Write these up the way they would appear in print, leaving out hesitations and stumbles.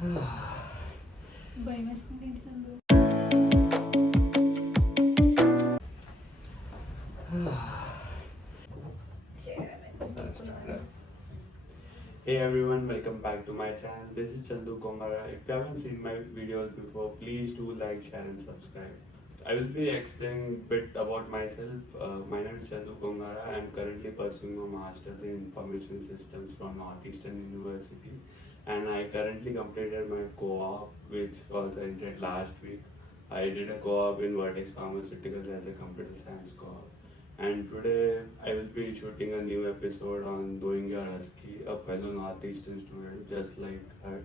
Hey everyone, welcome back to my channel. This is Chandu Kongara. If you haven't seen my videos before, please do like, share and subscribe. I will be explaining a bit about myself. My name is Chandu Kongara. I am currently pursuing a Master's in Information Systems from Northeastern University, and I currently completed my co-op, which was ended last week. I did a co-op in Vertex Pharmaceuticals as a computer science co-op. And today I will be shooting a new episode on doing Your Husky, a fellow Northeastern student just like her.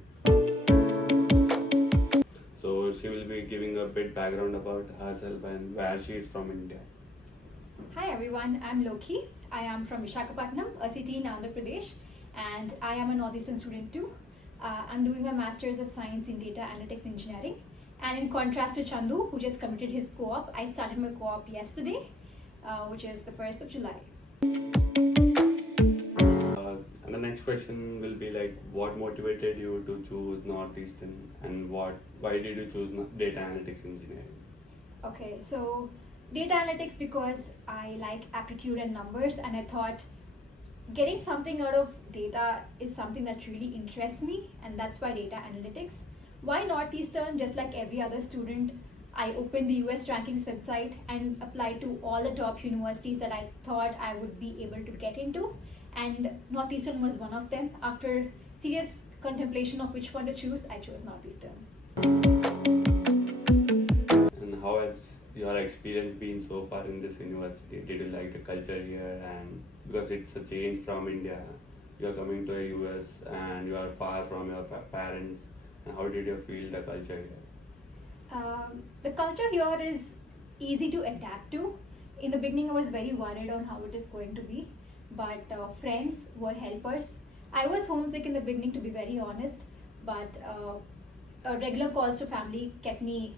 So she will be giving a bit background about herself and where she is from India. Hi everyone, I'm Loki. I am from Visakhapatnam, a city in Andhra Pradesh, and I am a Northeastern student too. I'm doing my Masters of Science in Data Analytics Engineering. And in contrast to Chandu, who just completed his co-op, I started my co-op yesterday. Which is the 1st of July. And the next question will be like, what motivated you to choose Northeastern and why did you choose data analytics engineering? Okay, so data analytics because I like aptitude and numbers, and I thought getting something out of data is something that really interests me, and that's why data analytics. Why Northeastern? Just like every other student, I opened the US rankings website and applied to all the top universities that I thought I would be able to get into, and Northeastern was one of them. After serious contemplation of which one to choose, I chose Northeastern. And how has your experience been so far in this university? Did you like the culture here? And because it's a change from India, you are coming to a US and you are far from your parents, and how did you feel the culture here? The culture here is easy to adapt to. In the beginning, I was very worried on how it is going to be, but friends were helpers. I was homesick in the beginning, to be very honest, but regular calls to family kept me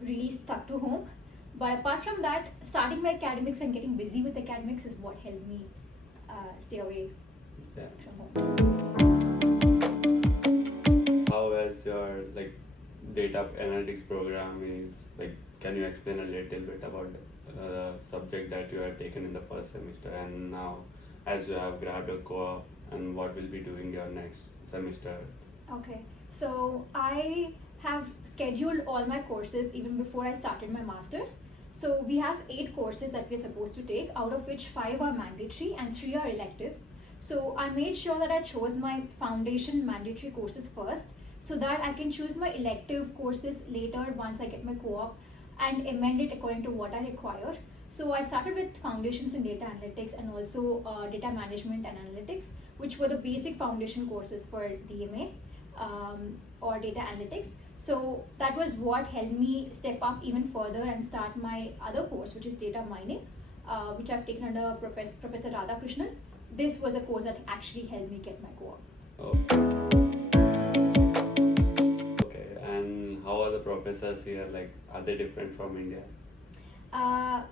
really stuck to home. But apart from that, starting my academics and getting busy with academics is what helped me stay away from home. How has your data analytics program is like? Can you explain a little bit about the subject that you have taken in the first semester, and now as you have grabbed a co-op, and what will be doing your next semester? Okay, so I have scheduled all my courses even before I started my masters. So we have 8 courses that we're supposed to take, out of which 5 are mandatory and 3 are electives. So I made sure that I chose my foundation mandatory courses first, so that I can choose my elective courses later once I get my co-op and amend it according to what I require. So I started with foundations in data analytics and also data management and analytics, which were the basic foundation courses for DMA or data analytics. So that was what helped me step up even further and start my other course, which is data mining, which I've taken under Professor Radhakrishnan. This was a course that actually helped me get my co-op. Oh. How are the professors here? Like, are they different from India? I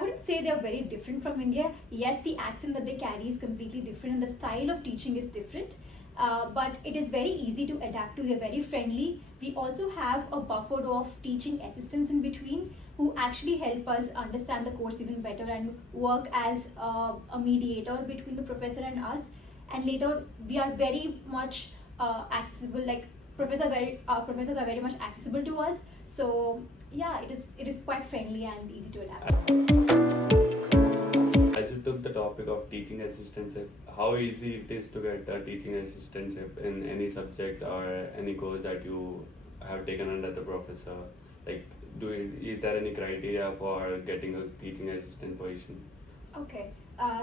wouldn't say they're very different from India. Yes, the accent that they carry is completely different and the style of teaching is different. But it is very easy to adapt to. They're very friendly. We also have a buffer of teaching assistants in between who actually help us understand the course even better and work as a mediator between the professor and us. And later, we are very much accessible, like professors are very much accessible to us. So yeah, it is quite friendly and easy to adapt. As you took the topic of teaching assistantship, how easy it is to get a teaching assistantship in any subject or any course that you have taken under the professor? Like, is there any criteria for getting a teaching assistant position? Okay,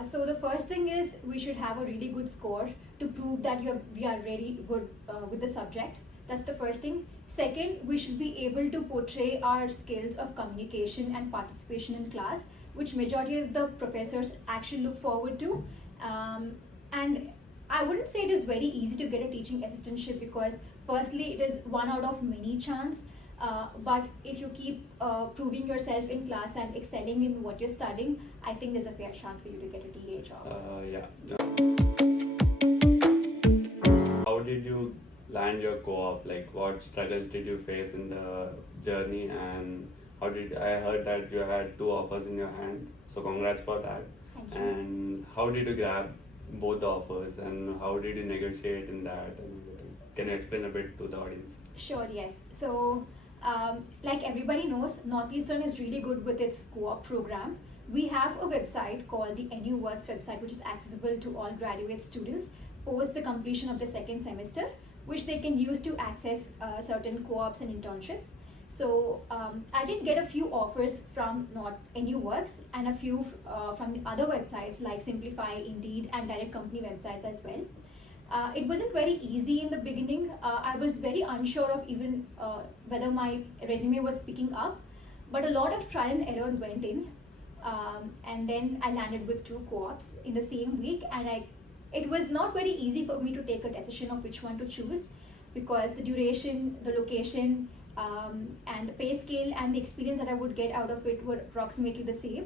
so the first thing is we should have a really good score to prove that we are really good with the subject. That's the first thing. Second, we should be able to portray our skills of communication and participation in class, which majority of the professors actually look forward to. And I wouldn't say it is very easy to get a teaching assistantship because firstly, it is one out of many chance. But if you keep proving yourself in class and excelling in what you're studying, I think there's a fair chance for you to get a TA job. Yeah. How did you land your co-op? Like, what struggles did you face in the journey, and how did I heard that you had two offers in your hand? So congrats for that. Thank you. And how did you grab both the offers, and how did you negotiate in that and everything? Can you explain a bit to the audience? Sure, yes. So, like everybody knows, Northeastern is really good with its co-op program. We have a website called the NU Works website, which is accessible to all graduate students post the completion of the second semester, which they can use to access certain co-ops and internships. So I did get a few offers from NU Works and a few from the other websites like Simplify, Indeed, and direct company websites as well. It wasn't very easy in the beginning. I was very unsure of even whether my resume was picking up, but a lot of trial and error went in. And then I landed with two co-ops in the same week, and it was not very easy for me to take a decision of which one to choose, because the duration, the location, and the pay scale and the experience that I would get out of it were approximately the same.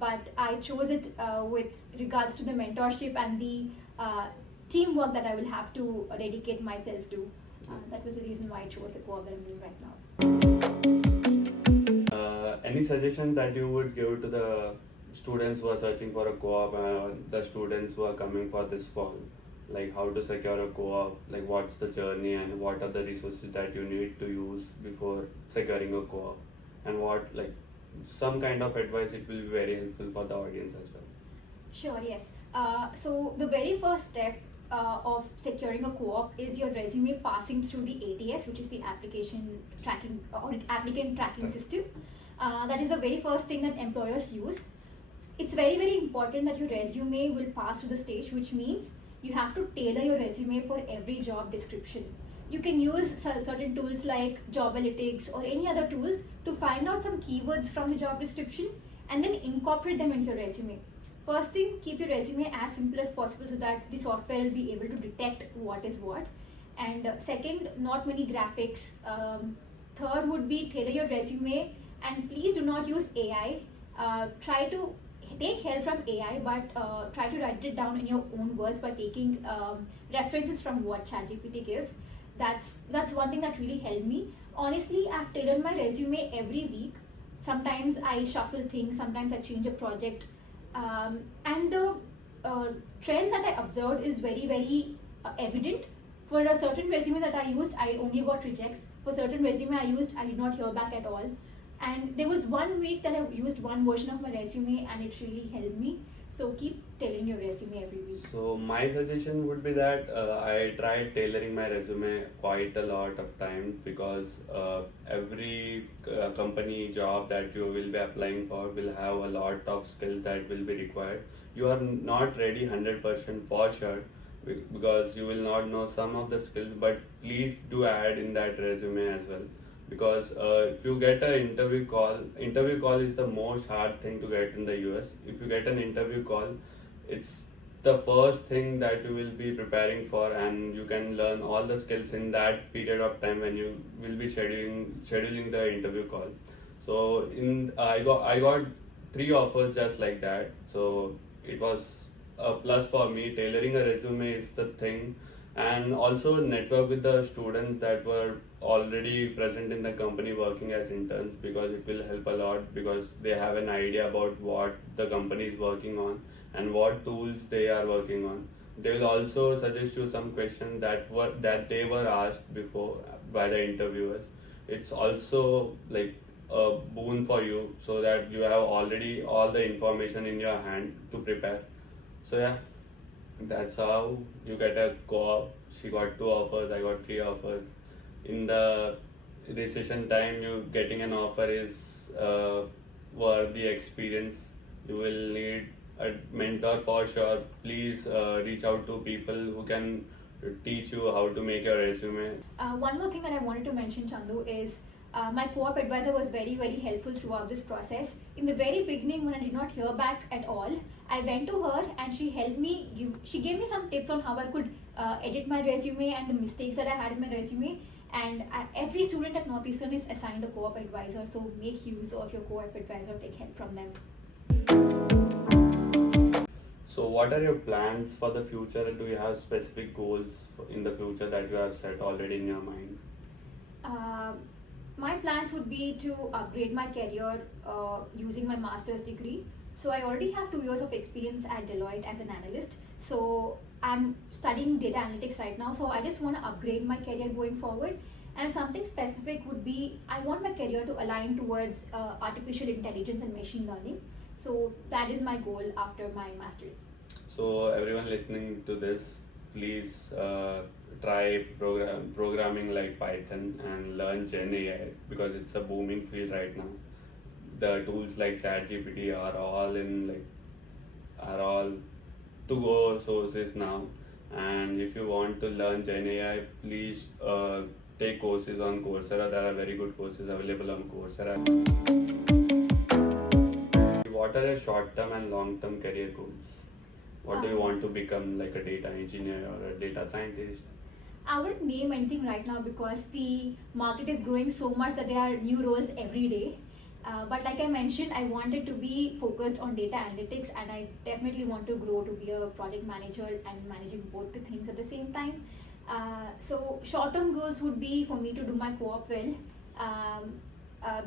But I chose it with regards to the mentorship and the teamwork that I will have to dedicate myself to. That was the reason why I chose the co-op that I'm doing right now. Any suggestion that you would give to the students who are searching for a co-op, the students who are coming for this fall, like how to secure a co-op, like what's the journey and what are the resources that you need to use before securing a co-op, and what, like, some kind of advice, it will be very helpful for the audience as well. Sure, yes. So the very first step of securing a co-op is your resume passing through the ATS, which is the application tracking or applicant tracking system. That is the very first thing that employers use. It's very, very important that your resume will pass through the stage, which means you have to tailor your resume for every job description. You can use certain tools like Jobalytics or any other tools to find out some keywords from the job description and then incorporate them into your resume. First thing, keep your resume as simple as possible so that the software will be able to detect what is what. And second, not many graphics. Third would be tailor your resume, and please do not use AI. Try to take help from AI, but try to write it down in your own words by taking references from what ChatGPT gives. That's one thing that really helped me. Honestly, I've tailored my resume every week. Sometimes I shuffle things, sometimes I change a project. And the trend that I observed is very, very evident. For a certain resume that I used, I only got rejects. For certain resume I used, I did not hear back at all. And there was 1 week that I used one version of my resume, and it really helped me. So keep tailoring your resume every week. So my suggestion would be that I tried tailoring my resume quite a lot of times, because every company job that you will be applying for will have a lot of skills that will be required. You are not ready 100% for sure, because you will not know some of the skills, but please do add in that resume as well. Because if you get an interview call is the most hard thing to get in the US. If you get an interview call, it's the first thing that you will be preparing for, and you can learn all the skills in that period of time when you will be scheduling the interview call. So I got 3 offers just like that. So it was a plus for me. Tailoring a resume is the thing, and also network with the students that were already present in the company working as interns, because it will help a lot, because they have an idea about what the company is working on and what tools they are working on. They will also suggest you some questions that they were asked before by the interviewers. It's also like a boon for you, so that you have already all the information in your hand to prepare. So yeah, that's how you get a co-op. She got 2 offers, I got 3 offers. In the recession time, you getting an offer is worth the experience. You will need a mentor for sure. Please reach out to people who can teach you how to make your resume. One more thing that I wanted to mention, Chandu, is my co-op advisor was very, very helpful throughout this process. In the very beginning, when I did not hear back at all, I went to her and she helped me. She gave me some tips on how I could edit my resume and the mistakes that I had in my resume. And every student at Northeastern is assigned a co-op advisor, so make use of your co-op advisor, take help from them. So what are your plans for the future? Do you have specific goals in the future that you have set already in your mind? Uh, my plans would be to upgrade my career using my master's degree. So I already have 2 years of experience at Deloitte as an analyst. So I'm studying data analytics right now. So I just want to upgrade my career going forward. And something specific would be I want my career to align towards artificial intelligence and machine learning. So that is my goal after my master's. So everyone listening to this, please try programming like Python and learn Gen AI because it's a booming field right now. The tools like ChatGPT are all to go sources now. And if you want to learn Gen AI, please take courses on Coursera. There are very good courses available on Coursera. What are your short-term and long-term career goals? What do you want to become, like a data engineer or a data scientist? I wouldn't name anything right now because the market is growing so much that there are new roles every day. But like I mentioned, I wanted to be focused on data analytics, and I definitely want to grow to be a project manager and managing both the things at the same time. So short-term goals would be for me to do my co-op well,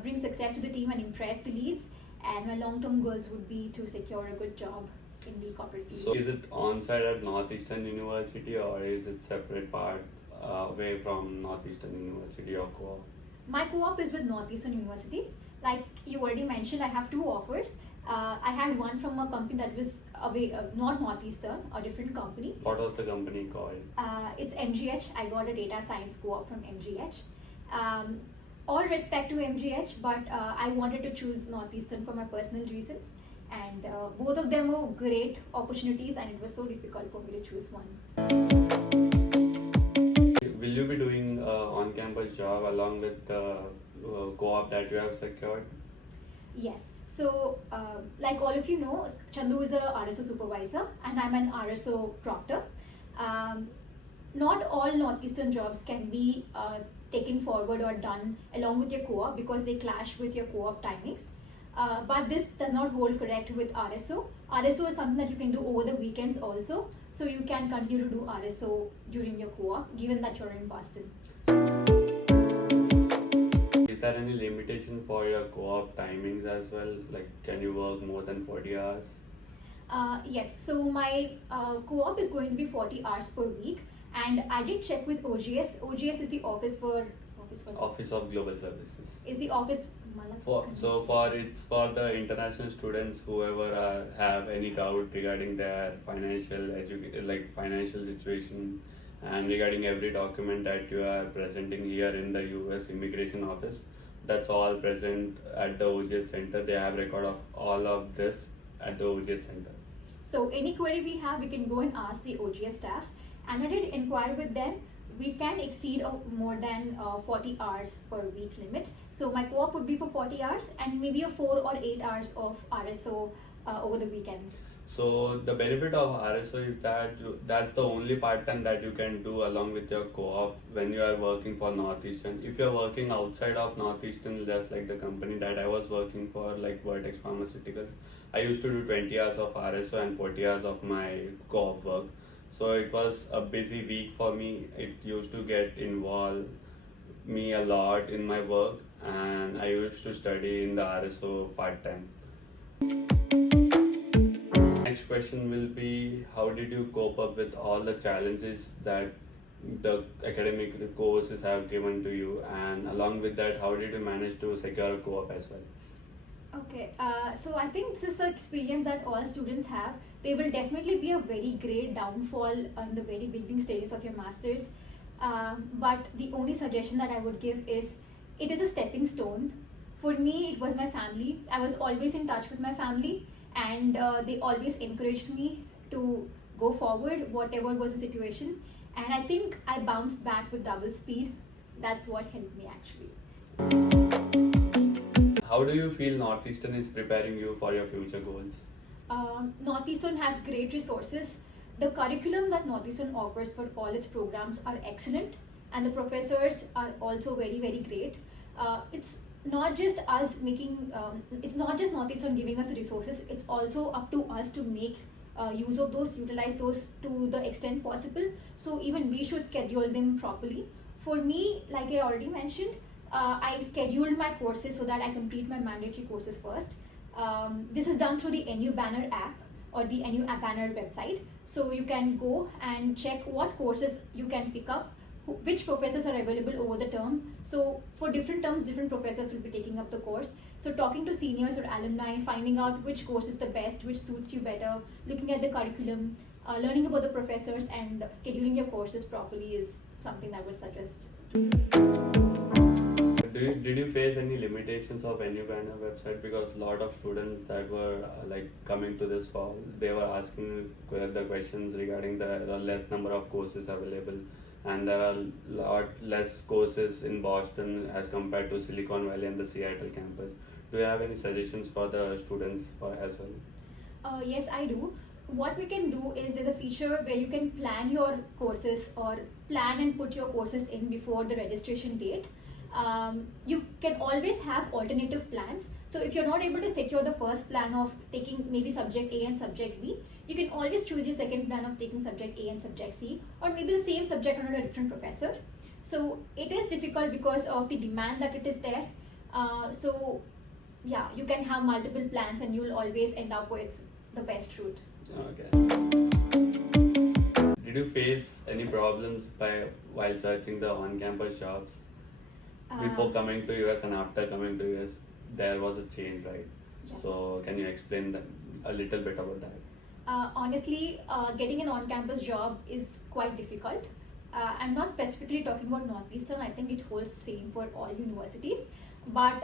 bring success to the team and impress the leads. And my long-term goals would be to secure a good job in the corporate field. So is it on-site at Northeastern University or is it separate part away from Northeastern University or co-op? My co-op is with Northeastern University. Like you already mentioned, I have 2 offers. I had one from a company that was away, not Northeastern, a different company. What was the company called? It's MGH. I got a data science co-op from MGH. All respect to MGH, but I wanted to choose Northeastern for my personal reasons. And both of them were great opportunities, and it was so difficult for me to choose one. Will you be doing on-campus job along with the co-op that you have secured? Yes. So, like all of you know, Chandu is a RSO supervisor, and I'm an RSO proctor. Not all Northeastern jobs can be taken forward or done along with your co-op because they clash with your co-op timings. But this does not hold correct with RSO. RSO is something that you can do over the weekends also. So you can continue to do RSO during your co-op, given that you're in Boston. Is there any limitation for your co-op timings as well? Like, can you work more than 40 hours? Yes. So my co-op is going to be 40 hours per week. And I did check with OGS. OGS is the Office of Global Services. Is the office It's for the international students whoever have any doubt regarding their financial situation and regarding every document that you are presenting here in the US immigration office. That's all present at the OGS center. They have record of all of this at the OGS center. So any query we have, we can go and ask the OGS staff. And I did inquire with them. We can exceed more than 40 hours per week limit. So my co-op would be for 40 hours and maybe a 4 or 8 hours of RSO over the weekends. So the benefit of RSO is that that's the only part-time that you can do along with your co-op when you are working for Northeastern. If you're working outside of Northeastern, just like the company that I was working for, like Vertex Pharmaceuticals, I used to do 20 hours of RSO and 40 hours of my co-op work. So it was a busy week for me. It used to get involve me a lot in my work, and I used to study in the RSO part-time. Next question will be, how did you cope up with all the challenges that the academic courses have given to you, and along with that, how did you manage to secure a co-op as well? Okay, so I think this is an experience that all students have. There will definitely be a very great downfall in the very beginning stages of your masters. But the only suggestion that I would give is, it is a stepping stone. For me, it was my family. I was always in touch with my family, and they always encouraged me to go forward, whatever was the situation. And I think I bounced back with double speed. That's what helped me actually. How do you feel Northeastern is preparing you for your future goals? Northeastern has great resources. The curriculum that Northeastern offers for all its programs are excellent, and the professors are also very, very great. It's not just us making, it's not just Northeastern giving us the resources, it's also up to us to make use of those, utilize those to the extent possible. So even we should schedule them properly. For me, like I already mentioned, I scheduled my courses so that I complete my mandatory courses first. This is done through the Nubanner app or the Nubanner website. So you can go and check what courses you can pick up, which professors are available over the term. So for different terms, different professors will be taking up the course. So talking to seniors or alumni, finding out which course is the best, which suits you better, looking at the curriculum, learning about the professors, and scheduling your courses properly is something I would suggest. Did you face any limitations of Nubanner website? Because a lot of students that were coming to this call, they were asking the questions regarding the less number of courses available, and there are a lot less courses in Boston as compared to Silicon Valley and the Seattle campus. Do you have any suggestions for the students as well? Yes, I do. What we can do is there's a feature where you can plan your courses or plan and put your courses in before the registration date. You can always have alternative plans. So if you're not able to secure the first plan of taking maybe subject A and subject B, you can always choose your second plan of taking subject A and subject C, or maybe the same subject under a different professor. So it is difficult because of the demand that it is there. So yeah, you can have multiple plans and you'll always end up with the best route. Okay. Did you face any problems while searching the on-campus jobs? Before coming to US and after coming to US, there was a change, right? Yes. So can you explain a little bit about that? Honestly, getting an on-campus job is quite difficult. I'm not specifically talking about Northeastern. I think it holds same for all universities. But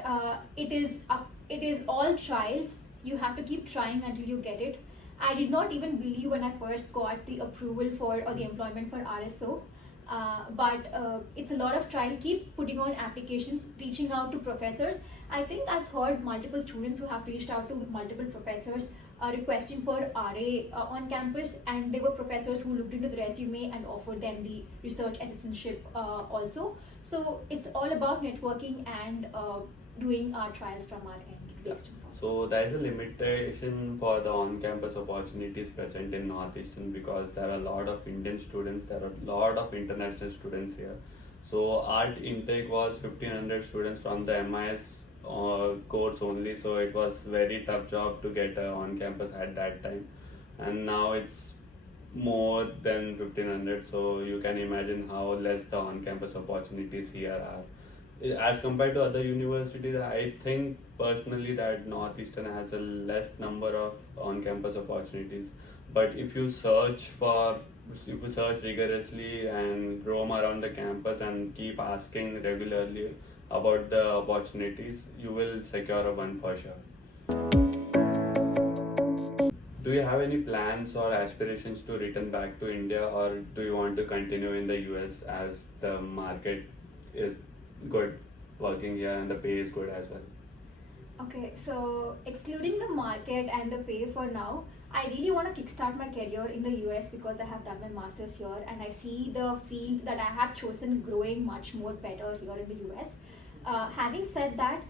it is all trials. You have to keep trying until you get it. I did not even believe when I first got the approval or the employment for RSO. But it's a lot of trial. Keep putting on applications, reaching out to professors. I think I've heard multiple students who have reached out to multiple professors requesting for RA on campus, and they were professors who looked into the resume and offered them the research assistantship also. So it's all about networking and doing our trials from our end. So there is a limitation for the on-campus opportunities present in Northeastern because there are a lot of Indian students, there are a lot of international students here. So our intake was 1500 students from the MIS course only, so it was very tough job to get on-campus at that time. And now it's more than 1500, so you can imagine how less the on-campus opportunities here are. As compared to other universities, I think personally that Northeastern has a less number of on-campus opportunities. But if you search rigorously and roam around the campus and keep asking regularly about the opportunities, you will secure one for sure. Do you have any plans or aspirations to return back to India, or do you want to continue in the US as the market is good working here and the pay is good as well? Okay, so excluding the market and the pay for now, I really want to kickstart my career in the US because I have done my master's here and I see the field that I have chosen growing much more better here in the US. Having said that,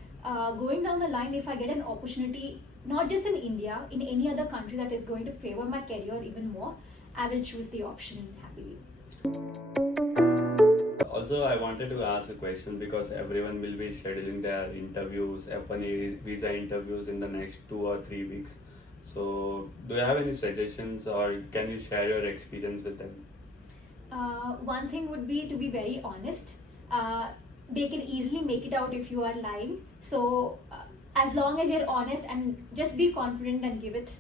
going down the line, if I get an opportunity, not just in India, in any other country that is going to favor my career even more, I will choose the option happily. Also, I wanted to ask a question because everyone will be scheduling their interviews, F1 visa interviews in the next 2 or 3 weeks. So, do you have any suggestions or can you share your experience with them? One thing would be to be very honest. They can easily make it out if you are lying. So, as long as you're honest and just be confident and give it,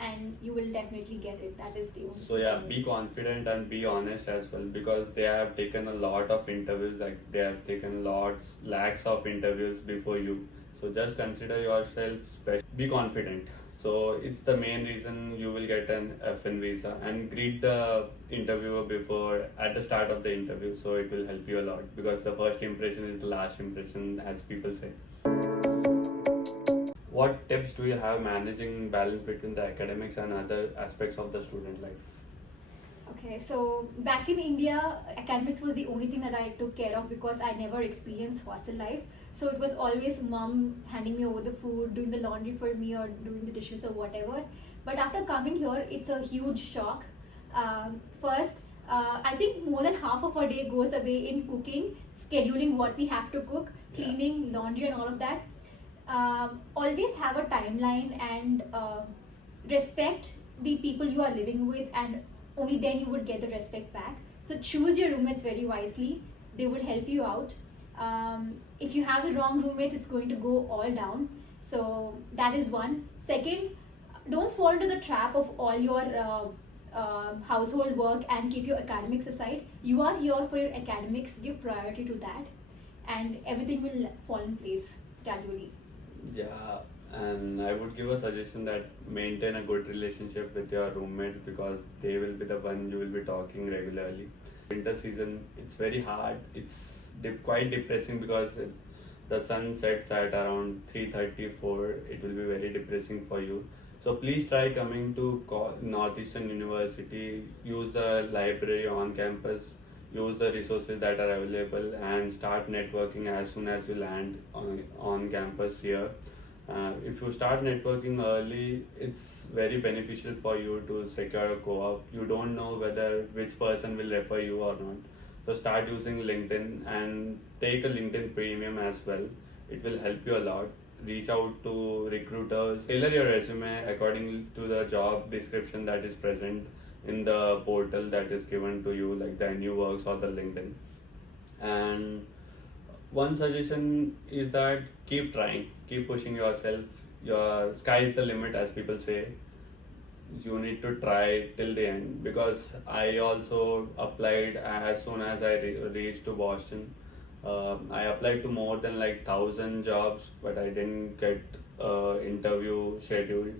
and you will definitely get it. That is the only So yeah, be confident and be honest as well because they have taken a lot of interviews, like they have taken lakhs of interviews before you. So just consider yourself special. Be confident. So it's the main reason you will get an F1 visa, and greet the interviewer at the start of the interview. So it will help you a lot because the first impression is the last impression, as people say. What tips do you have managing balance between the academics and other aspects of the student life? Okay, so back in India, academics was the only thing that I took care of because I never experienced hostel life. So it was always mom handing me over the food, doing the laundry for me or doing the dishes or whatever. But after coming here, it's a huge shock. First, I think more than half of our day goes away in cooking, scheduling what we have to cook, cleaning, laundry, and all of that. Always have a timeline and respect the people you are living with, and only then you would get the respect back. So choose your roommates very wisely. They will help you out. If you have the wrong roommates, it's going to go all down. So that is one. Second, don't fall into the trap of all your household work and keep your academics aside. You are here for your academics. Give priority to that, and everything will fall in place gradually. Yeah, and I would give a suggestion that maintain a good relationship with your roommates because they will be the one you will be talking regularly. Winter season, it's very hard. It's quite depressing because the sun sets at around 3:34. It will be very depressing for you. So please try coming to Northeastern University. Use the library on campus. Use the resources that are available and start networking as soon as you land on campus here. If you start networking early, it's very beneficial for you to secure a co-op. You don't know which person will refer you or not. So start using LinkedIn and take a LinkedIn premium as well. It will help you a lot. Reach out to recruiters. Tailor your resume according to the job description that is present in the portal that is given to you, like the NU Works or the LinkedIn. And one suggestion is that keep trying, keep pushing yourself. Your sky is the limit, as people say. You need to try till the end, because I also applied as soon as I reached to Boston. I applied to more than like 1,000 jobs, but I didn't get interview scheduled.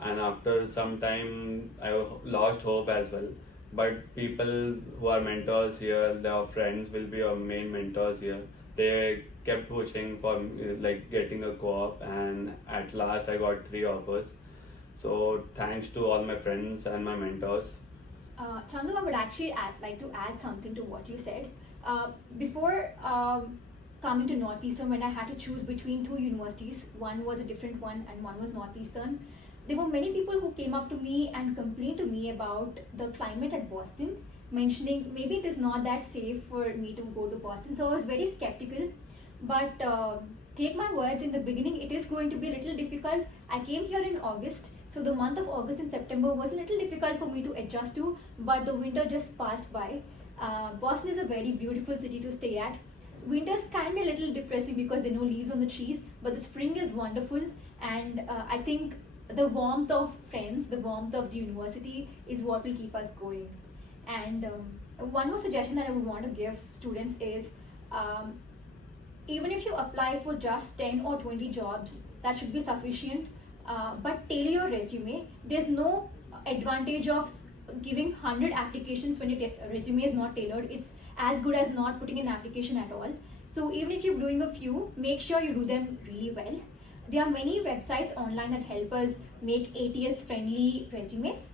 And after some time, I lost hope as well. But people who are mentors here, their friends will be your main mentors here. They kept pushing for like getting a co-op, and at last I got 3 offers. So thanks to all my friends and my mentors. Chandu, I would actually like to add something to what you said. Before coming to Northeastern, when I had to choose between 2 universities, one was a different one and one was Northeastern, there were many people who came up to me and complained to me about the climate at Boston, mentioning maybe it is not that safe for me to go to Boston. So I was very skeptical. But take my words, in the beginning it is going to be a little difficult. I came here in August, so the month of August and September was a little difficult for me to adjust to, but the winter just passed by. Boston is a very beautiful city to stay at. Winters can be a little depressing because there are no leaves on the trees, but the spring is wonderful, and I think the warmth of friends, the warmth of the university is what will keep us going. And one more suggestion that I would want to give students is, even if you apply for just 10 or 20 jobs, that should be sufficient. But tailor your resume. There's no advantage of giving 100 applications when your resume is not tailored. It's as good as not putting an application at all. So even if you're doing a few, make sure you do them really well. There are many websites online that help us make ATS friendly resumes,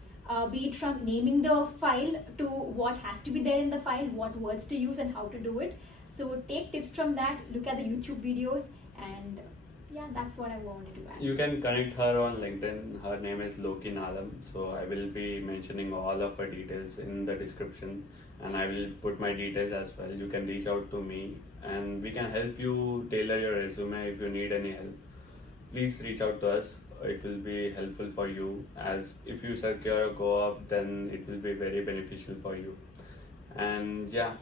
be it from naming the file to what has to be there in the file, what words to use and how to do it. So take tips from that, look at the YouTube videos, and yeah, that's what I wanted to add. You can connect her on LinkedIn. Her name is Loki Nalam. So I will be mentioning all of her details in the description, and I will put my details as well. You can reach out to me and we can help you tailor your resume. If you need any help, please reach out to us. It will be helpful for you, as if you secure a co-op, then it will be very beneficial for you. And yeah,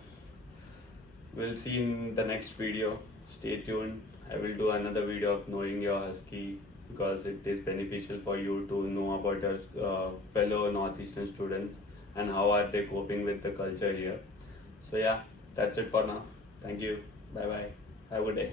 we'll see in the next video. Stay tuned. I will do another video of knowing your Husky, because it is beneficial for you to know about your fellow Northeastern students and how are they coping with the culture here. So yeah, that's it for now. Thank you. Bye bye. Have a good day.